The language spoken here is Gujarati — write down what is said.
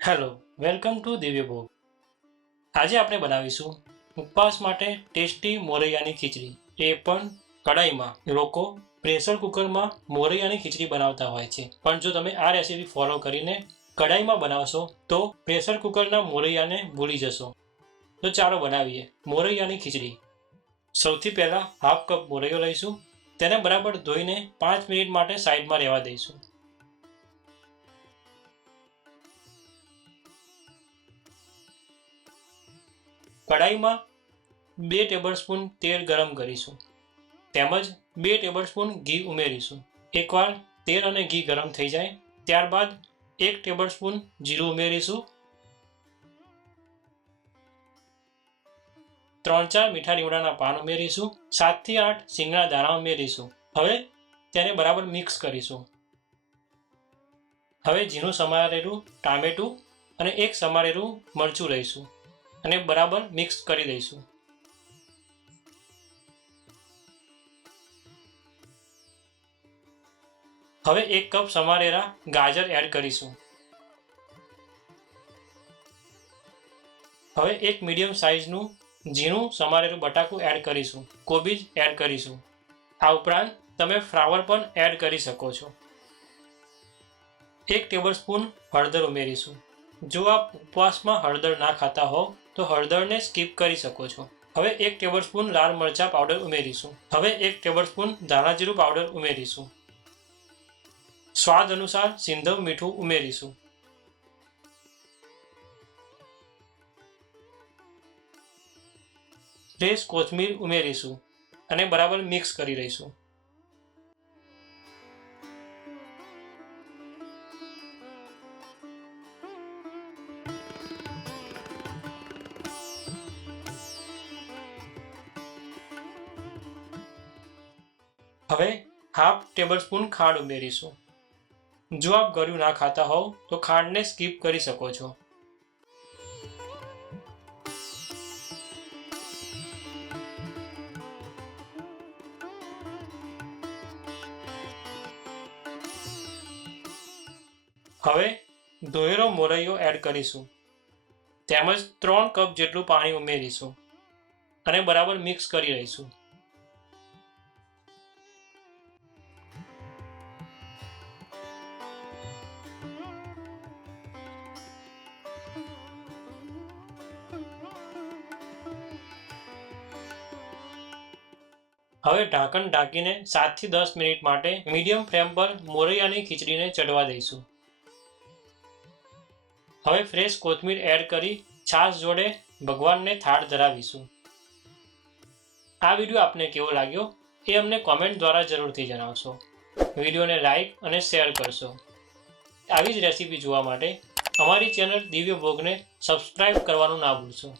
Hello, welcome to દિવ્યભોગ. આજે આપણે બનાવીશું ઉપવાસ માટે ટેસ્ટી મોરૈયાની ખીચડી. એ પણ કડાઈમાં. લોકો પ્રેશર કુકરમાં મોરૈયાની ખીચડી બનાવતા હોય છે, પણ જો તમે આ રેસીપી ફોલો કરીને કડાઈમાં બનાવશો તો પ્રેશર કુકરના મોરૈયાને ભૂલી જશો. તો ચાલો બનાવીએ મોરૈયાની ખીચડી. સૌથી પહેલાં હાફ કપ મોરૈયો લઈશું. તેને બરાબર ધોઈને 5 મિનિટ માટે સાઈડમાં રહેવા દઈશું. કડાઈમાં 2 ટેબલસ્પૂન તેલ ગરમ કરીશું. તેમજ 2 ટેબલસ્પૂન ઘી ઉમેરીશું. એકવાર તેલ અને ઘી ગરમ થઈ જાય ત્યારબાદ 1 ટેબલસ્પૂન જીરું ઉમેરીશું. 3-4 મીઠા લીમડાના પાન ઉમેરીશું. 7 થી 8 સિંગના દાણા ઉમેરીશું. હવે તેને બરાબર મિક્સ કરીશું. હવે ઝીણું સમારેલું ટામેટું અને 1 સમારેલું મરચું લઈશું અને બરાબર મિક્સ કરી દઈશું. હવે 1 કપ સમારેલા ગાજર એડ કરીશું. હવે 1 મીડિયમ સાઇઝનું ઝીણું સમારેલું બટાકું એડ કરીશું. કોબીજ એડ કરીશું. આ ઉપરાંત તમે ફ્લાવર પણ એડ કરી શકો છો. 1 ટેબલસ્પૂન હળદર ઉમેરીશું. જો આપ ઉપવાસમાં હળદર ના ખાતા હો તો હળદરને સ્કીપ કરી શકો છો. હવે 1 ટેબલસ્પૂન લાલ મરચાં પાવડર ઉમેરીશું. હવે 1 ટેબલસ્પૂન ધાણા જીરું પાવડર ઉમેરીશું. સ્વાદ અનુસાર સિંધવ મીઠું ઉમેરીશું. ફ્રેશ કોથમીર ઉમેરીશું અને બરાબર મિક્સ કરી લઈશું. હવે હાફ ટેબલસ્પૂન ખાંડ ઉમેરીશું. જો આપ ગળ્યું ના ખાતા હોવ તો ખાંડને સ્કીપ કરી શકો છો. હવે ધોયેલો મોરૈયો એડ કરીશું. તેમજ 3 કપ જેટલું પાણી ઉમેરીશું અને બરાબર મિક્સ કરી લઈશું. હવે ઢાંકણ ઢાંકીને 7 થી 10 મિનિટ માટે મીડિયમ ફ્લેમ પર મોરૈયાની ખીચડીને ચડવા દઈશું. હવે ફ્રેશ કોથમીર એડ કરી છાશ જોડે ભગવાનને થાળ ધરાવીશું. આ વિડીયો આપને કેવો લાગ્યો એ અમને કોમેન્ટ દ્વારા જરૂરથી જણાવશો. વિડીયોને લાઈક અને શેર કરશો. આવી જ રેસીપી જોવા માટે અમારી ચેનલ દિવ્ય ભોગને સબસ્ક્રાઈબ કરવાનું ના ભૂલશો.